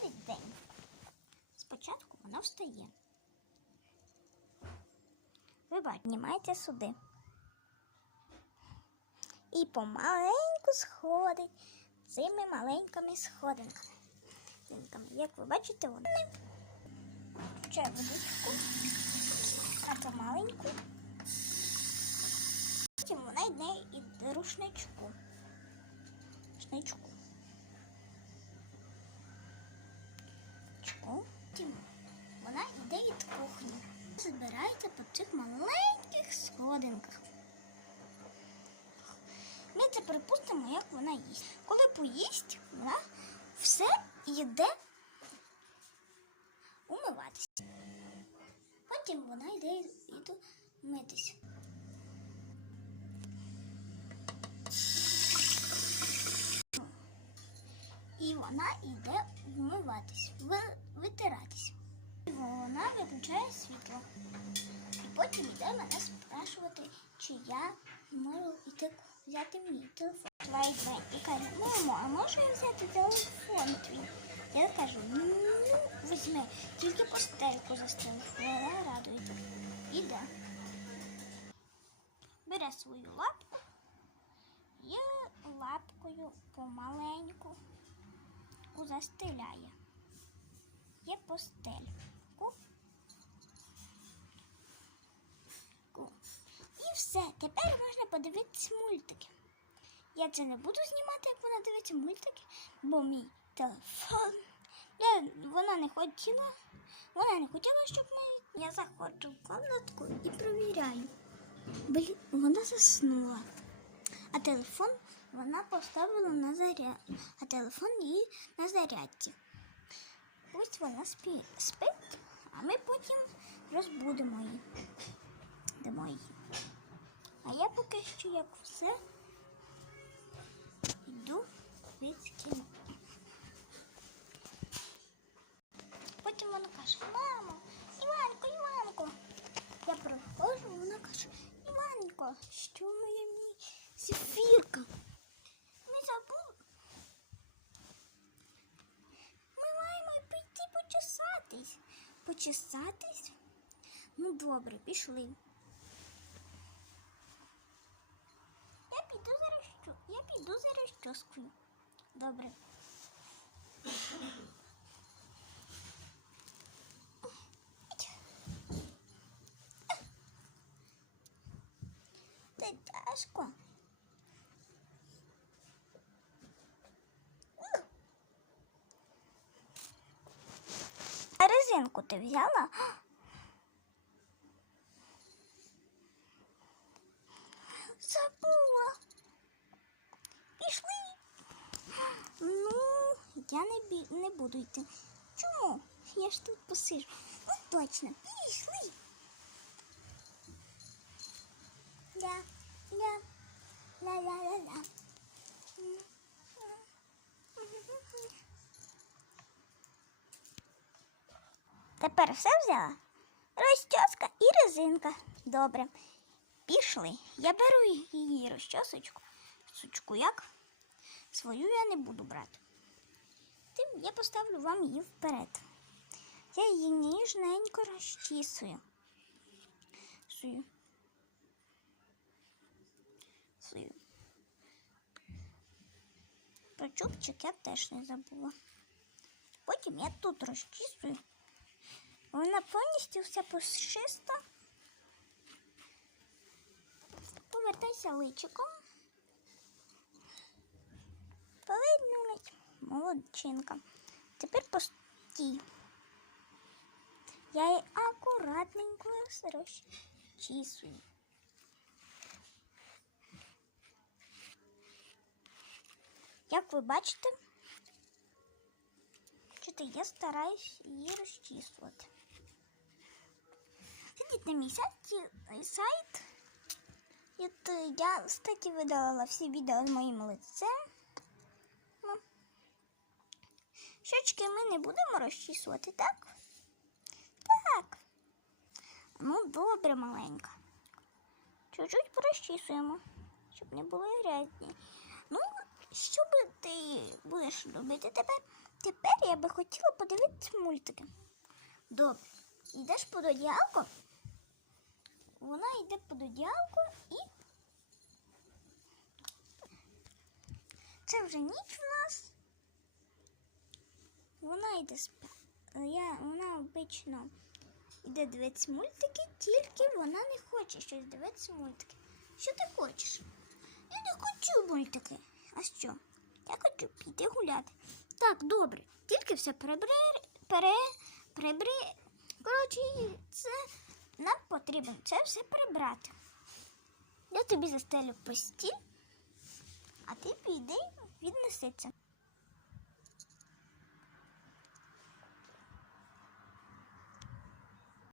проходить день. Спочатку вона встає. Ви бачите, піднімається сюди. І помаленьку сходить цими маленькими сходинками. Сходинками. Як ви бачите, вони включає водичку, а помаленьку. Потім вона йде і рушничку. Рушничку. Рушничку. Потім вона йде від кухні. Збирається по цих маленьких сходинках. Ми це припустимо, як вона їсть. Коли поїсть, вона все йде умиватися. Потім вона йде йде митися. І вона йде вмиватись, ви- витиратись. І Вона виключає світло. І потім йде мене спрашувати, чи я можу йти взяти мій телефон. Лайбе і каже, мамо, а можу я взяти телефон твій? Я кажу, ну візьми, тільки постельку застели. Вона радується. Іде. Бере свою лапку і лапкою помаленьку застеляє. Є постельку. І все. Тепер можна подивитись мультики. Я це не буду знімати, як вона дивиться мультики, бо мій телефон. Я, вона не хотіла, вона не хотіла, щоб ми. Я заходжу в комнатку і провіряю. Блін, вона заснула. А телефон вона поставила на заряд, а телефон її на зарядці. Ось вона спі, спить, а ми потім розбудемо її. Дамо її. А я поки що як все йду від кіно. Потім вона каже, мамо, Іванко, Іванко. Я приходжу, вона каже, Іванко, що моя мій зефірка? Ми забули. Ми маємо піти почесатись. Почесатись? Ну добре, пішли. Я піду зараз що? Я піду зараз чоскою. Добре. Це тяжко. А ти взяла? Забула. Пішли. Ну, я не, бі... не буду йти. Чому? Я ж тут посижу. Ну, точно, пішли. Ля, ля, Тепер все взяла? Розчоска і резинка. Добре. Пішли. Я беру її розчосочку. Сучку як? Свою я не буду брати. Тим я поставлю вам її вперед. Я її ніжненько розчісую. Сую. Сую. Про чубчик я теж не забула. Потім я тут розчісую. Вона повністю вся пушиста. Повертайся личиком. Повернулась. Молодчинка. Тепер постій. Я її акуратненько розчісую. Як ви бачите, я стараюсь її розчісувати. Ходіть на мій сайт, сайт. От я, кстати, видалила всі відео з моїм лицем. Ну. Щочки ми не будемо розчісувати, так? Так. Ну, добре, маленька. Чуть-чуть порозчісуємо, щоб не були грязні. Ну, що би ти будеш робити тепер? тепер я би хотіла подивитися мультики. Добре. Йдеш під одіялко. Вона йде під одіялко і. Це вже ніч в нас. Вона йде спати. Я, вона обично йде дивитися мультики, тільки вона не хоче щось дивитися мультики. Що ти хочеш? Я не хочу мультики. А що? Я хочу піти гуляти. Так, добре. Тільки все прибри, пере, прибри. Коротше, це нам потрібно це все прибрати. Я тобі застелю постіль, а ти піди віднеси.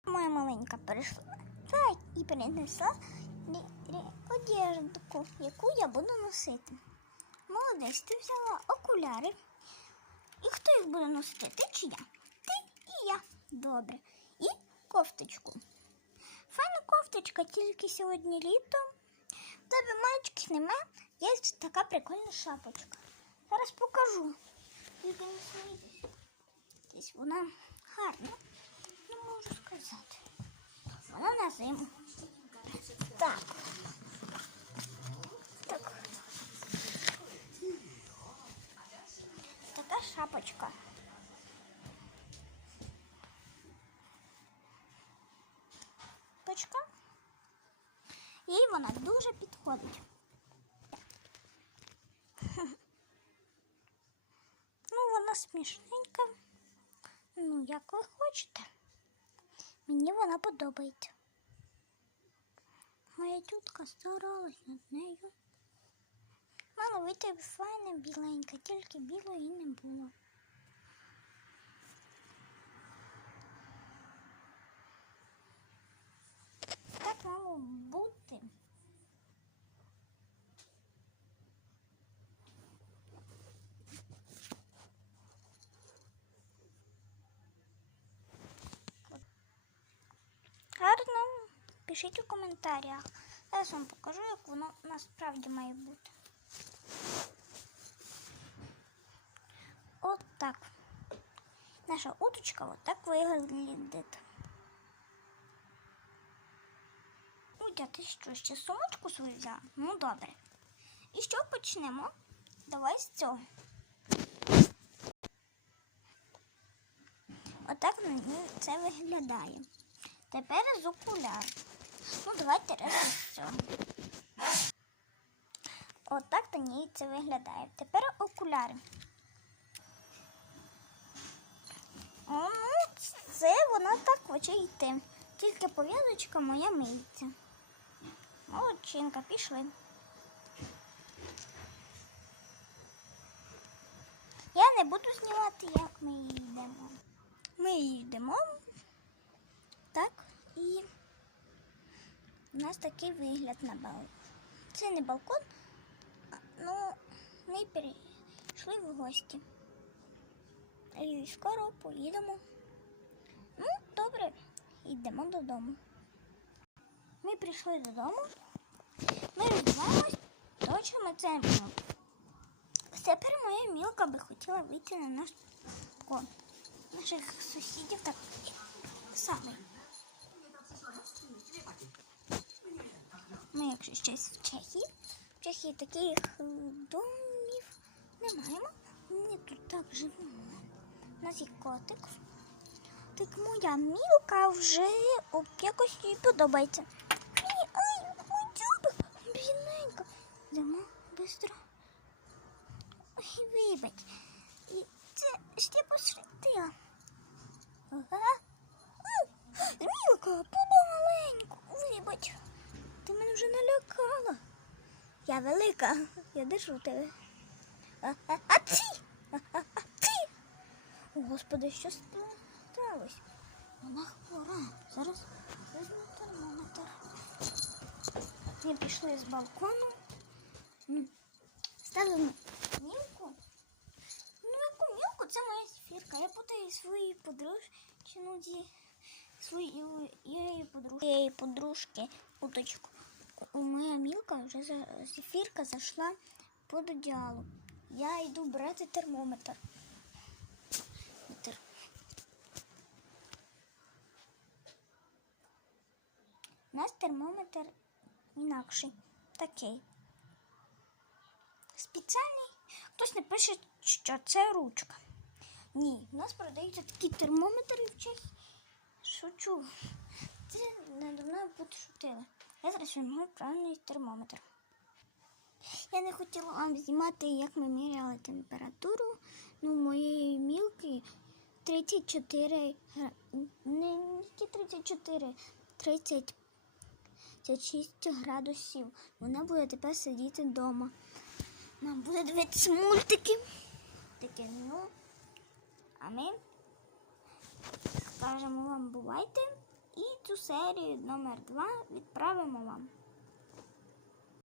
Моя маленька перейшла та і принесла одежду, яку я буду носити. Молодець, ти взяла окуляри. І хто їх буде носити? Ти чи я? Ти і я. Добре. І кофточку. Файна кофточка, тільки сьогодні літо. В тебе мальчиків нема. Є така прикольна шапочка. Зараз покажу. Тільки не смійтесь. Десь вона гарна. Не можу сказати. Вона на зиму. Так. Так. Їй вона дуже підходить. Ну, вона смішненька. Ну, як ви хочете. Мені вона подобається. Моя тітка старалась над нею. Мало вийти файне біленьке, тільки білої не було. Бути. Гарно. Пишіть у коментарях. Зараз вам покажу, як воно насправді має бути. От так. Наша уточка вот так. А ти що, ще сумочку свою взяла? Ну добре. І що почнемо? Давай з цього. Отак на ній це виглядає. Тепер з окуляр. Ну, давайте разом з цього. Отак на ній це виглядає. Тепер окуляри. О, ну, це вона так хоче йти. Тільки пов'язочка моя миється. Молодчинка, пішли. Я не буду знімати, як ми йдемо. Ми йдемо. Так, і у нас такий вигляд на балкон. Це не балкон, а, ну, ми перейшли в гості. І скоро поїдемо. Ну, добре, йдемо додому. Ми прийшли додому. Ми роздиваємось, точно ми це. Тепер моя мілка би хотіла вийти на наш балкон. Наших сусідів так само. Ми, якщо щось в Чехії, в Чехії таких е, домів не маємо. Ми тут так живемо. У нас є котик. Так моя мілка вже якось їй подобається. Йдемо швидко. Ой, вибач. І це ще. Ау, Мілка, помаленьку. Вибач. Ти мене вже налякала. Я велика, я держу тебе. А, ці! А ці! О, Господи, що сталося? Вона хвора. Зараз візьму термометр. Ми пішли з балкону. Стали мілку. Ну, яку мілку це моя зефірка. Я путаю свої подружчину, свої подружки, подружки уточку. У моя мілка вже за зефірка зайшла под одіалу. Я йду брати термометр. У нас термометр інакший. Такий. Спеціальний. Хтось не пише, що це ручка. Ні, у нас продаються такі термометри в Чехії. Шучу. Це надо мною подшутили. Я зараз вимагаю правильний термометр. Я не хотіла вам знімати, як ми міряли температуру. Ну, моєї мілки 34, гра- не, не ті 34, 36 градусів. Вона буде тепер сидіти вдома. Нам буде дивитися мультики. Таке, ну. А ми скажемо вам бувайте. І цю серію номер 2 відправимо вам.